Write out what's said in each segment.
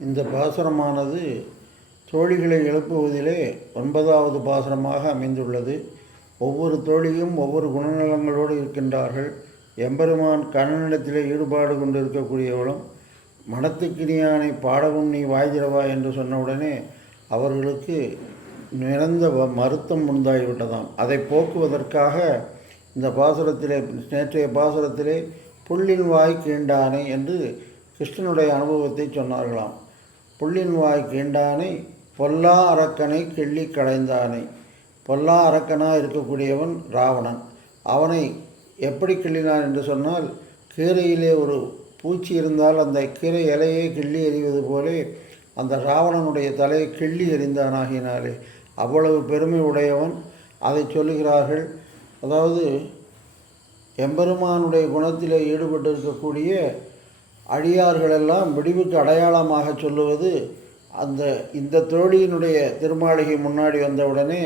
இந்த பாசுரமானது தோழிகளை எழுப்புவதிலே ஒன்பதாவது பாசுரமாக அமைந்துள்ளது. ஒவ்வொரு தோழியும் ஒவ்வொரு குணநலங்களோடு இருக்கின்றார்கள். எம்பெருமான் கண்ணனிடத்திலே ஈடுபாடு கொண்டு இருக்கக்கூடியவளும் மனத்துக்கினியானை பாடவும் நீ வாய்திரவா என்று சொன்னவுடனே அவர்களுக்கு நிறந்த வ- மருத்தம் உண்டாகிவிட்டதாம். அதை போக்குவதற்காக இந்த பாசுரத்திலே நேற்றைய பாசுரத்திலே புள்ளின் வாய் கீண்டானே என்று கிருஷ்ணனுடைய அனுபவத்தை சொன்னார்களாம். புள்ளின் வாய் கீண்டானை பொல்லா அரக்கனை கிள்ளி களைந்தானை. பொல்லா அரக்கனாக இருக்கக்கூடியவன் ராவணன். அவனை எப்படி கிள்ளினான் என்று சொன்னால் கீரையிலே ஒரு பூச்சி இருந்தால் அந்த கீரை இலையை கிள்ளி எறிவது போலே அந்த ராவணனுடைய தலையை கிள்ளி எறிந்தானாகினாலே அவ்வளவு பெருமை உடையவன். அதை சொல்லுகிறார்கள் அதாவது எம்பெருமானுடைய குணத்திலே ஈடுபட்டிருக்கக்கூடிய அடியார்களெல்லாம் விடிவுக்கு அடையாளமாக சொல்லுவது அந்த இந்த தோழியினுடைய திருமாளிகை முன்னாடி வந்தவுடனே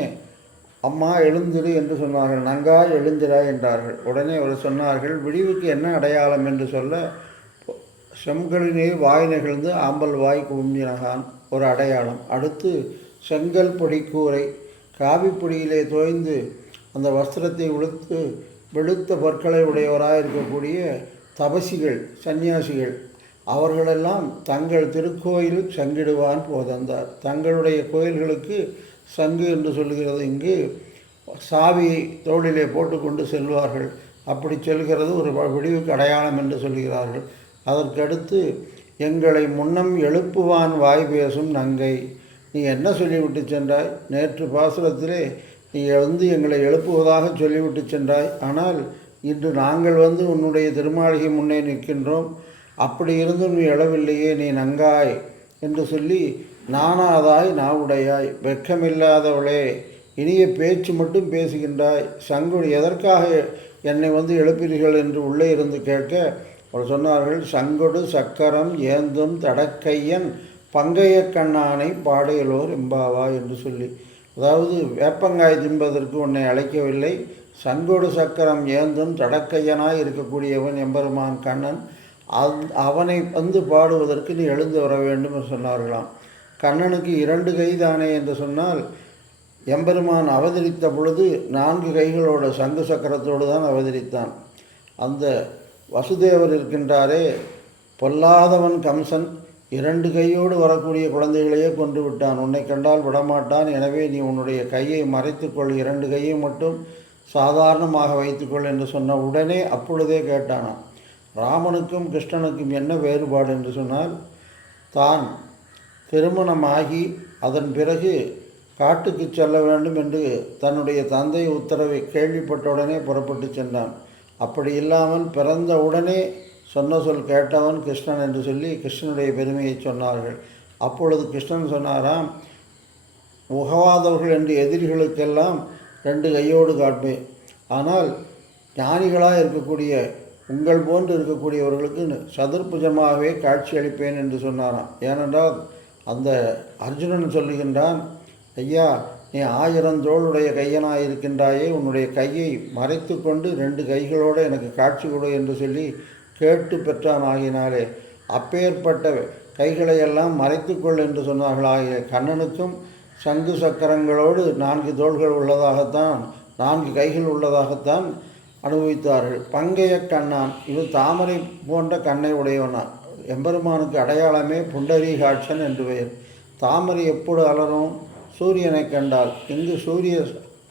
அம்மா எழுந்திரு என்று சொன்னார்கள். நங்காய் எழுந்திராய் என்றார்கள். உடனே அவர் சொன்னார்கள் விடிவுக்கு என்ன அடையாளம் என்று சொல்ல செங்கலினே வாய் நெகிழ்ந்து ஆம்பல் வாய் கும்பினகான் ஒரு அடையாளம். அடுத்து செங்கல் பொடிக்கூரை கூரை தோய்ந்து அந்த வஸ்திரத்தை உளுத்து வெளுத்த பொற்களை உடையவராக இருக்கக்கூடிய தபசிகள் சந்நியாசிகள் அவர்களெல்லாம் தங்கள் திருக்கோயில் சங்கிடுவான் போதந்தார். தங்களுடைய கோயில்களுக்கு சங்கு என்று சொல்கிறது இங்கு சாவியை தோளிலே போட்டுக்கொண்டு செல்வார்கள். அப்படி செல்கிறது ஒரு வ- விடிவுக்கு அடையாளம் என்று சொல்கிறார்கள். அதற்கடுத்து எங்களை முன்னம் எழுப்புவான் வாய் பேசும் நங்கை. நீ என்ன சொல்லிவிட்டு சென்றாய்? நேற்று பாசுரத்திலே நீ வந்து எங்களை எழுப்புவதாக சொல்லிவிட்டு சென்றாய். ஆனால் இன்று நாங்கள் வந்து உன்னுடைய திருமாளிகை முன்னே நிற்கின்றோம். அப்படி இருந்தும் நீ எழவில்லையே நீ நங்காய் என்று சொல்லி நானாதாய் நாவுடையாய் வெட்கமில்லாதவளே இனிய பேச்சு மட்டும் பேசுகின்றாய். சங்குடி எதற்காக என்னை வந்து எழுப்பீர்கள் என்று உள்ளே இருந்து கேட்க அவர் சொன்னார்கள் சங்கொடு சக்கரம் ஏந்தும் தடக்கையன் பங்கைய கண்ணானை பாடையலோர் எம்பாவா என்று சொல்லி. அதாவது வேப்பங்காய் தின்பதற்கு உன்னை அழைக்கவில்லை. சங்கொடு சக்கரம் ஏந்தும் தடக்கையனாய் இருக்கக்கூடியவன் எம்பெருமான் கண்ணன். அந் அவனை வந்து பாடுவதற்கு நீ எழுந்து வர வேண்டும் என்று சொன்னார்களாம். கண்ணனுக்கு இரண்டு கைதானே என்று சொன்னால் எம்பெருமான் அவதரித்த பொழுது நான்கு கைகளோட சங்கு சக்கரத்தோடு தான் அவதரித்தான். அந்த வசுதேவர் இருக்கின்றாரே பொல்லாதவன் கம்சன் இரண்டு கையோடு வரக்கூடிய குழந்தைகளையே கொண்டு விட்டான். உன்னை கண்டால் விடமாட்டான். எனவே நீ உன்னுடைய கையை மறைத்துக்கொள். இரண்டு கையை மட்டும் சாதாரணமாக வைத்துக்கொள் என்று சொன்ன உடனே அப்பொழுதே கேட்டானாம். ராமனுக்கும் கிருஷ்ணனுக்கும் என்ன வேறுபாடு என்று சொன்னால் தான் திருமணமாகி அதன் பிறகு காட்டுக்கு செல்ல வேண்டும் என்று தன்னுடைய தந்தை உத்தரவை கேள்விப்பட்டவுடனே புறப்பட்டு சென்றான். அப்படி இல்லாமல் பிறந்த உடனே சொன்ன சொல் கேட்டவன் கிருஷ்ணன் என்று சொல்லி கிருஷ்ணனுடைய பெருமையை சொன்னார்கள். அப்பொழுது கிருஷ்ணன் சொன்னாராம் உகவாதவர்கள் என்று எதிரிகளுக்கெல்லாம் ரெண்டு கையோடு காட்பேன் ஆனால் ஞானிகளாக இருக்கக்கூடிய உங்கள் போன்று இருக்கக்கூடியவர்களுக்கு சதுர்புஜமாகவே காட்சி அளிப்பேன் என்று சொன்னாராம். ஏனென்றால் அந்த அர்ஜுனன் சொல்லுகின்றான் ஐயா நீ ஆயிரம் தோளுடைய கையனாக இருக்கின்றாயே உன்னுடைய கையை மறைத்து கொண்டு ரெண்டு கைகளோடு எனக்கு காட்சி கொடு என்று சொல்லி கேட்டு பெற்றான் ஆகினாலே அப்பேற்பட்ட கைகளை எல்லாம் மறைத்துக்கொள் என்று சொன்னார்களாகிய கண்ணனுக்கும் சங்கு சக்கரங்களோடு நான்கு தோள்கள் உள்ளதாகத்தான் நான்கு கைகள் உள்ளதாகத்தான் அனுபவித்தார்கள். பங்கைய கண்ணான் இது தாமரை போன்ற கண்ணை உடையவனான். எம்பெருமானுக்கு அடையாளமே புண்டரீகாட்சன் என்று பெயர். தாமரை எப்போது அலரும் சூரியனை கண்டால். இங்கு சூரிய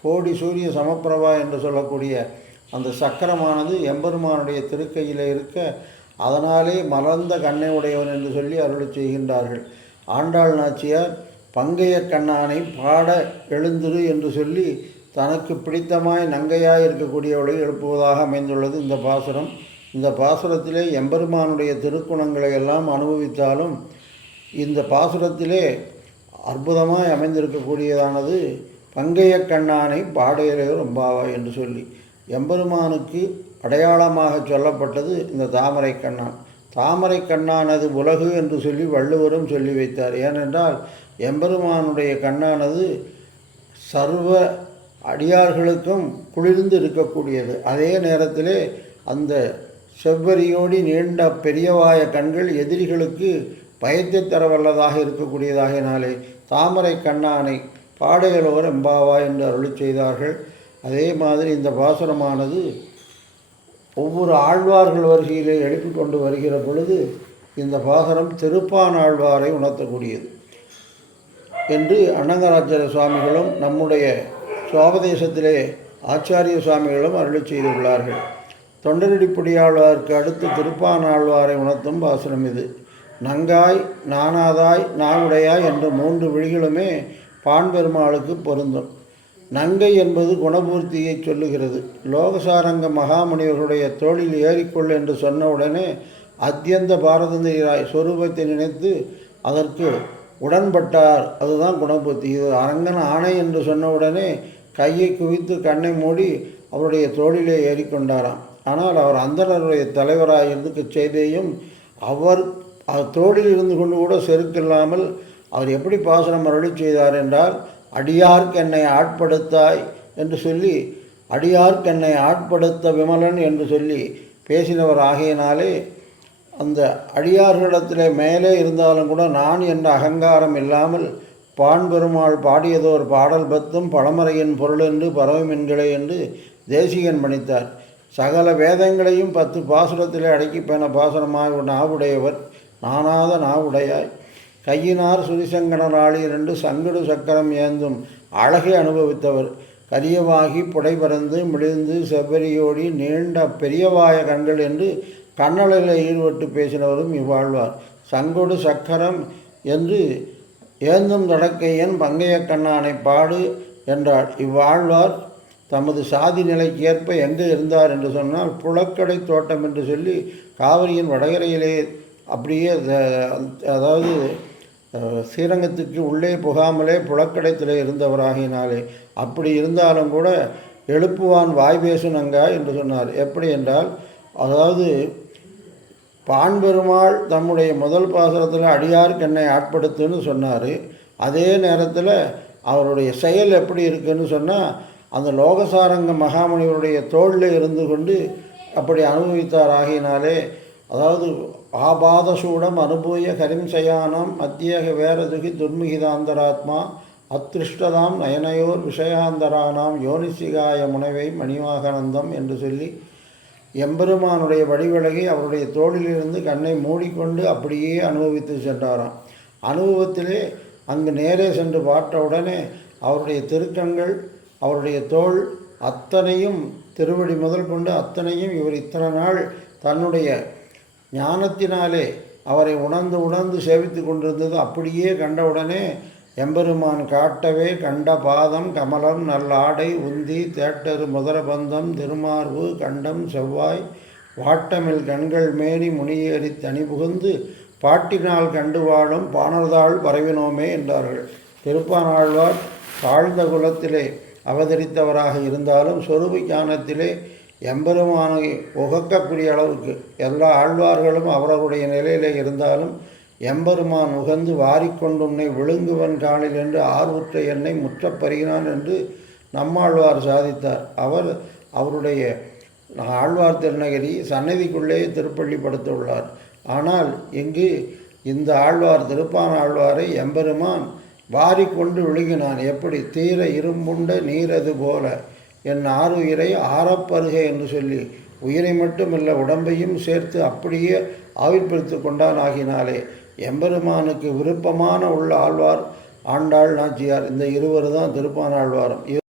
கோடி சூரிய சமப்பிரபா என்று சொல்லக்கூடிய அந்த சக்கரமானது எம்பெருமானுடைய திருக்கையில் இருக்க அதனாலே மலர்ந்த கண்ணை உடையவன் என்று சொல்லி அருள் செய்கின்றார்கள். ஆண்டாள் நாச்சியார் பங்கைய கண்ணானை பாட எழுந்திரு என்று சொல்லி தனக்கு பிடித்தமாய் நங்கையாய் இருக்கக்கூடியவளை எழுப்புவதாக அமைந்துள்ளது இந்த பாசுரம். இந்த பாசுரத்திலே எம்பெருமானுடைய திருக்குணங்களை எல்லாம் அனுபவித்தாலும் இந்த பாசுரத்திலே அற்புதமாய் அமைந்திருக்கக்கூடியதானது பங்கைய கண்ணானை பாடையரே ரொம்பாவா என்று சொல்லி. எம்பெருமானுக்கு அடையாளமாக சொல்லப்பட்டது இந்த தாமரை கண்ணான். தாமரை கண்ணானது உலகு என்று சொல்லி வள்ளுவரும் சொல்லி வைத்தார். ஏனென்றால் எம்பெருமானுடைய கண்ணானது சர்வ அடியார்களுக்கும் குளிர்ந்து இருக்கக்கூடியது. அதே நேரத்திலே அந்த செவ்வரியோடி நீண்ட பெரியவாய கண்கள் எதிரிகளுக்கு பயத்தை தரவல்லதாக இருக்கக்கூடியதாகினாலே தாமரை கண்ணானை பாடைகளோர் எம்பாவா என்று அருளி செய்தார்கள். அதே மாதிரி இந்த பாசுரமானது ஒவ்வொரு ஆழ்வார்கள் வரிசையிலே எழுப்பி கொண்டு வருகிற பொழுது இந்த பாகரம் திருப்பான் ஆழ்வாரை உணர்த்தக்கூடியது என்று அன்னங்கராச்சாரிய சுவாமிகளும் நம்முடைய சுவாபதேசத்திலே ஆச்சாரிய சுவாமிகளும் அருளி செய்துள்ளார்கள். தொண்டரடிப்படியாழ்வாருக்கு அடுத்து திருப்பானாழ்வாரை உணர்த்தும் பாசனம் இது. நங்காய் நானாதாய் நாவுடையாய் என்ற மூன்று விழிகளுமே பான்பெருமாளுக்கு பொருந்தும். நங்கை என்பது குணபூர்த்தியை சொல்லுகிறது. லோகசாரங்க மகாமுனிவர்களுடைய தோளில் ஏறிக்கொள் என்று சொன்ன உடனே அத்தியந்த பாரதந்திராய் சொரூபத்தை நினைத்து அதற்கு உடன்பட்டார். அதுதான் குணபூர்த்தி. இது அரங்கன் ஆணை என்று சொன்ன உடனே கையை குவித்து கண்ணை மூடி அவருடைய தோளிலே ஏறிக்கொண்டாராம். ஆனால் அவர் அந்தனருடைய தலைவராக இருந்துக்கு செய்தேயும் அவர் அவர் தோளில் இருந்து கொண்டு கூட செருக்கில்லாமல் அவர் எப்படி பாசனம் அருளி செய்தார் என்றால் அடியார்க்கு என்னை ஆட்படுத்தாய் என்று சொல்லி அடியார்க்கு என்னை ஆட்படுத்த விமலன் என்று சொல்லி பேசினவர் ஆகையினாலே அந்த அடியார்களிடத்திலே மேலே இருந்தாலும் கூட நான் என்ற அகங்காரம் இல்லாமல் பான் பெருமாள் பாடியதோர் பாடல் பத்தும் பழமறையின் பொருள் என்று பறவைமென்களே என்று தேசிகன் பணித்தார் சகல வேதங்களையும் பத்து பாசுரத்திலே அடக்கி பென பாசுரமாக நாவுடையவர் நானாத நாவுடையாய். கையினார் சுரிசங்கடனாளி இரண்டு சங்கடு சக்கரம் ஏந்தும் அழகை அனுபவித்தவர். கரியவாகி புடைபறந்து மிளிர்ந்து செவ்வரியோடி நீண்ட பெரியவாய கண்கள் என்று கண்ணலையில் ஈடுபட்டு பேசினவரும் இவ்வாழ்வார். சங்கொடு சக்கரம் என்று ஏந்தும் தொடக்கையன் பங்கைய கண்ணானை பாடு என்றார் இவ்வாழ்வார் தமது சாதி நிலைக்கு ஏற்ப எங்கே இருந்தார் என்று சொன்னால் புழக்கடை தோட்டம் என்று சொல்லி காவிரியின் வடகரையிலே அப்படியே அதாவது ஸ்ரீரங்கத்துக்கு உள்ளே புகாமலே புழக்கடைத்தில் இருந்தவராகினாலே அப்படி இருந்தாலும் கூட எழுப்புவான் வாய் பேசுனங்கா என்று சொன்னார். எப்படி என்றால் அதாவது பான்பெருமாள் தம்முடைய முதல் பாசனத்தில் அடியாருக்கு என்னை ஆட்படுத்துன்னு சொன்னார். அதே நேரத்தில் அவருடைய செயல் எப்படி இருக்குன்னு சொன்னால் அந்த லோகசாரங்க மகாமணிவருடைய தோளில் இருந்து கொண்டு அப்படி அனுபவித்தார் ஆகினாலே அதாவது ஆபாதசூடம் அனுபூய கரிம்சயானம் அத்தியக வேரதுகி துர்மிகிதாந்தராத்மா அத்ருஷ்டதாம் நயனையோர் விஷயாந்தரானாம் யோனிசிகாய முனைவை மணிவாகனந்தம் என்று சொல்லி எம்பெருமானுடைய வடிவிலகி அவருடைய தோளிலிருந்து கண்ணை மூடிக்கொண்டு அப்படியே அனுபவித்து சென்றாராம். அனுபவத்திலே அங்கு நேரே சென்று பார்த்தவுடனே அவருடைய திருக்கண்கள் அவருடைய தோல் அத்தனையும் திருவடி முதல் கொண்டு அத்தனையும் இவர் இத்தனை நாள் தன்னுடைய ஞானத்தினாலே அவரை உணர்ந்து உணர்ந்து சேவித்து கொண்டிருந்தது. அப்படியே கண்டவுடனே எம்பெருமான் காட்டவே கண்ட பாதம் கமலம் நல்லாடை உந்தி தேட்டரு முதரபந்தம் திருமார்பு கண்டம் செவ்வாய் வாட்டமில் கண்கள் மேனி முனியேறி தனி புகுந்து பாட்டினால் கண்டு வாழும் பாணர்தாள் பரவினோமே என்றார்கள். திருப்பானாழ்வார் தாழ்ந்த குலத்திலே அவதரித்தவராக இருந்தாலும் சொருபு ஞானத்திலே எம்பெருமானை உகக்கக்கூடிய அளவுக்கு எல்லா ஆழ்வார்களும் அவர்களுடைய நிலையிலே இருந்தாலும் எம்பெருமான் உகந்து வாரிக்கொண்டு உன்னை விழுங்குவன் காணில் என்று ஆர்வுற்ற என்னை முற்றப்பருகினான் என்று நம்மாழ்வார் சாதித்தார். அவர் அவருடைய ஆழ்வார் திருநகரி சன்னதிக்குள்ளே திருப்பள்ளி படுத்துள்ளார். ஆனால் இங்கு இந்த ஆழ்வார் திருப்பான் ஆழ்வாரை எம்பெருமான் வாரிக்கொண்டு விழுங்கினான். எப்படி? தீர இரும்புண்ட நீரது போல. என் ஆறுயிரை ஆறப்பருக என்று சொல்லி உயிரை மட்டுமல்ல உடம்பையும் சேர்த்து அப்படியே ஆவிர்படுத்தி கொண்டான் ஆகினாலே எம்பெருமானுக்கு விருப்பமான உள்ள ஆழ்வார் ஆண்டாள் நாச்சியார். இந்த இருவர் தான் திருப்பான் ஆழ்வாரம்